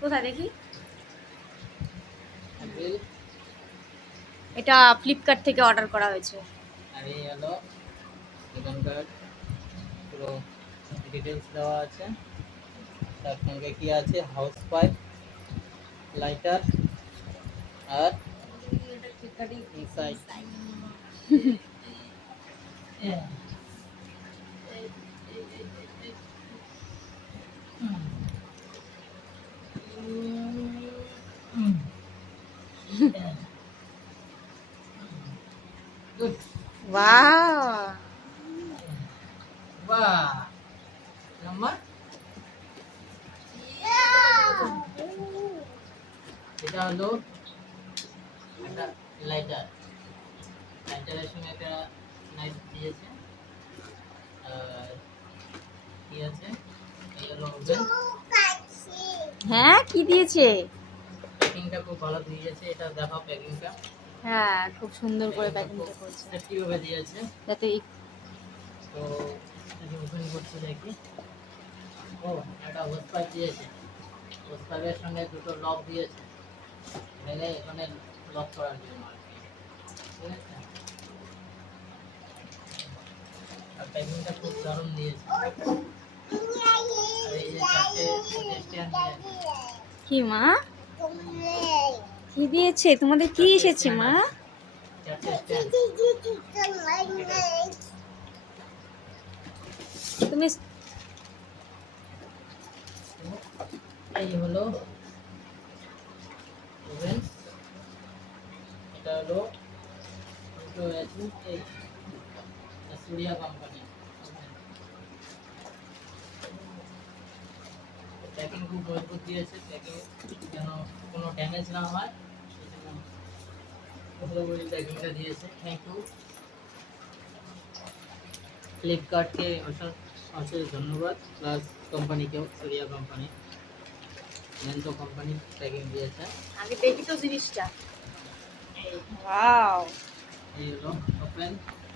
কোথায় দেখি? এটা ফ্লিপকার্ট থেকে অর্ডার করা হয়েছে। আর এই হলো এখানকার পুরো ডিটেলস দেওয়া আছে। তার সঙ্গে কি আছে? হাউস পাইপ লাইটার আর ইনসাইড Good. ওয়াও বাহ লম্বা এটা হলো একটা লাইটার লাইটারের সঙ্গে একটা লাইট দিয়েছে আর কি আছে হ্যাঁ কি দিয়েছে প্যাকিংটা খুব ভালো দিয়েছে এটা দেখো প্যাকিংটা হ্যাঁ খুব সুন্দর করে প্যাকিংটা করছে। সেফটি ভাবে দিয়েছে? যাতে তো এটা ওপেন করতে দেখি। ও একটা হোস পাইপ দিয়েছে। হোস পাইপের সঙ্গে দুটো লক দিয়েছে। মেলে এখানে লক করার জন্য আর কি। ঠিক আছে? আর প্যাকিংটা খুব দারুণ দিয়েছে। এই যে দিয়েছে। কি মা? কি দিয়েছে? তোমাদের কি এসেছে, মা? তুমি এই হলো এটা হলো কোম্পানি প্যাকিং খুব দিয়েছে যেন কোনো ড্যামেজ না হয়। পুরোপুরি প্যাকিংটা দিয়েছে। থ্যাংক ইউ ফ্লিপকার্টকে অশেষ অশেষ ধন্যবাদ। প্লাস কোম্পানিকেও সুরিয়া কোম্পানি ন্যান্টো কোম্পানি প্যাকিং দিয়েছে। আগে দেখি তো জিনিসটা। ওয়াও এই হলো ওপেন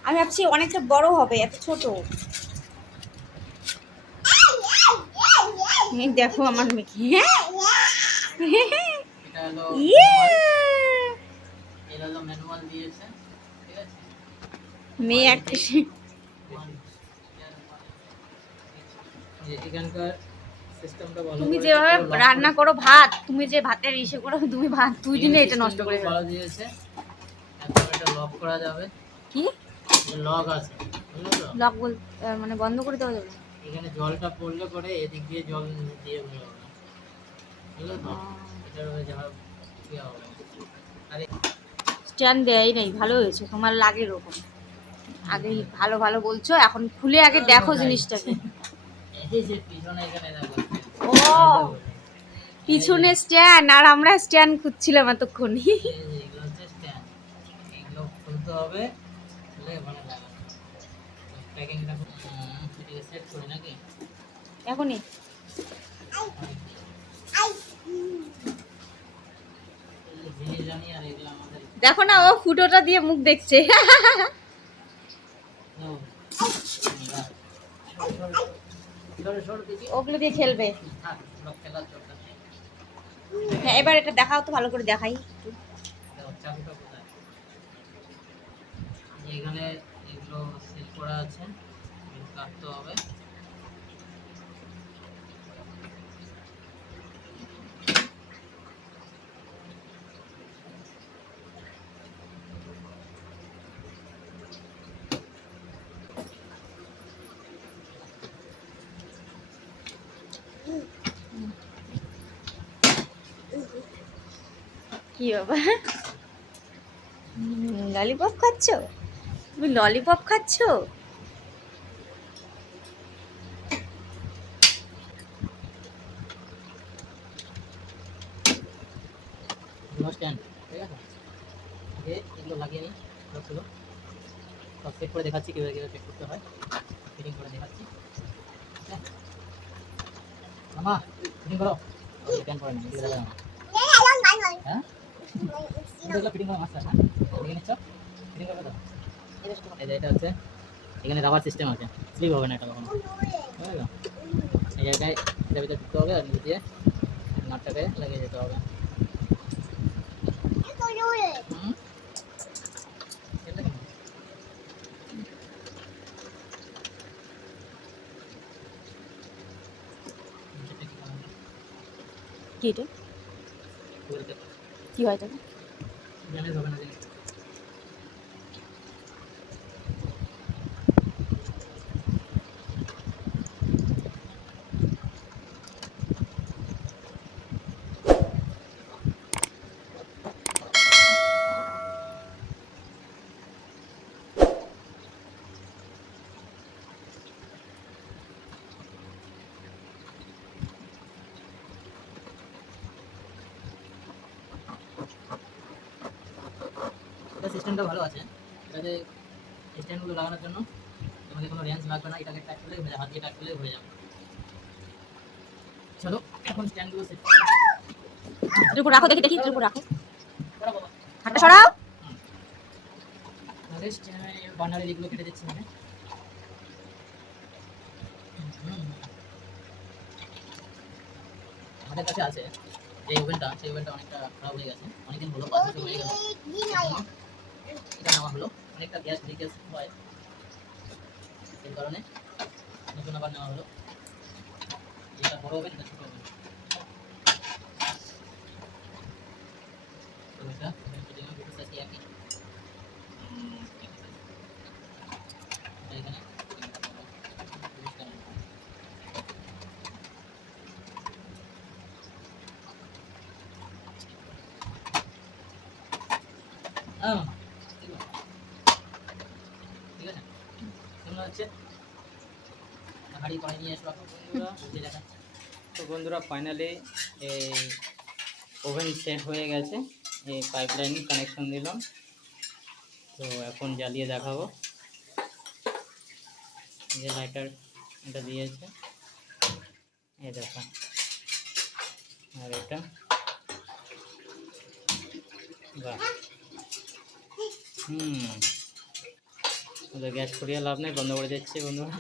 আমি ভাবছি অনেকটা বড় হবে এত ছোট। দেখো আমার মেয়ে এটা হলো ইয়ে হলো ম্যানুয়াল দিয়েছে ঠিক আছে? মেয়ে একটা এখানকার তুমি যেভাবে রান্না করো ভাত তুমি যে ভাতের ইসে করো তুমি ভাত দুই দিনে এটা নষ্ট করে ভালো দিয়েছে। একদম এটা লক করা যাবে। কি? লক আছে লক বল মানে বন্ধ করে দেওয়া যাবে। এখানে জলটা পড়লে পরে এদিক দিয়ে জল দিয়ে বেরোবে বুঝলো তো এটার উপরে যাওয়া হবে? আরে স্ট্যান্ড দেয় নাই ভালো হয়েছে তোমার লাগে এরকম। আগে ভালো ভালো বলছো এখন খুলে আগে দেখো জিনিসটাকে। ও পিছনে স্ট্যান্ড আর আমরা স্ট্যান্ড খুঁজছিলাম এতক্ষণ। হবে নাকি? এখনই। জানি আর এগুলো দেখো না, ও ফুটোটা দিয়ে মুখ দেখছে। ওগুলো দিয়ে খেলবে। হ্যাঁ এবার এটা দেখাও তো, ভালো করে দেখাই। এখানে এগুলো সেট করা আছে কাটতে হবে। কি বাবা ললিপপ খাচ্ছ? তুমি ললিপপ খাচ্ছ? করে দেখাচ্ছি কীভাবে কীভাবে সেট করতে হয়। ফিটিং করে দেখাচ্ছি। হ্যাঁ। মামা ফিটিং করো। করে এটা হচ্ছে, এখানে রাবার সিস্টেম আছে। স্লিপ হবে না এটা কখনো। এই জায়গায় এটার ভিতরে ঢুকতে হবে আর নিচে দিয়ে লাগিয়ে যেতে হবে? এটা? এটা কি এটা? কি হয় এটা এটা সিস্টেমটা ভালো আছে। এটাতে স্ট্যান্ডগুলো লাগানোর জন্য তোমাকে কোনো রেঞ্জ লাগবে না এটাকে টাইট করলে হয়ে যাবে হাত দিয়ে টাইট করলে হয়ে যাবে। চলো এখন স্ট্যান্ডগুলো সেট এটার উপর রাখো দেখি দেখি এটার উপর রাখো। হাতটা সরাও। তাহলে বার্নারের এগুলো কেটে দিচ্ছি মানে আমাদের কাছে আছে। যে ওভেনটা সেই ওভেনটা অনেকটা খারাপ হয়ে গেছে। অনেকদিন হলো পাঁচ বছর হয়ে গেল এটা নেওয়া হলো অনেকটা গ্যাস লিকেজ হয় সেই কারণে নতুন আবার নেওয়া হলো এটা বড় ওভেন এটা ছোট ওভেন তো এটা এখানে দুটো সাইজ একই উম, একই size। এটা এখানে আহ, ঠিক আছে। ঠিক আছে তো বন্ধুরা ফাইনালি এই ওভেন সেট হয়ে গেছে। এই পাইপলাইন কানেকশন দিলাম তো এখন জ্বালিয়ে দেখাবো। যে লাইটার এটা দিয়েছে। এই দেখো। আর এটা। বাহ। হুম। গ্যাস করিয়ে লাভ নেই বন্ধ করে দিচ্ছি বন্ধুরা।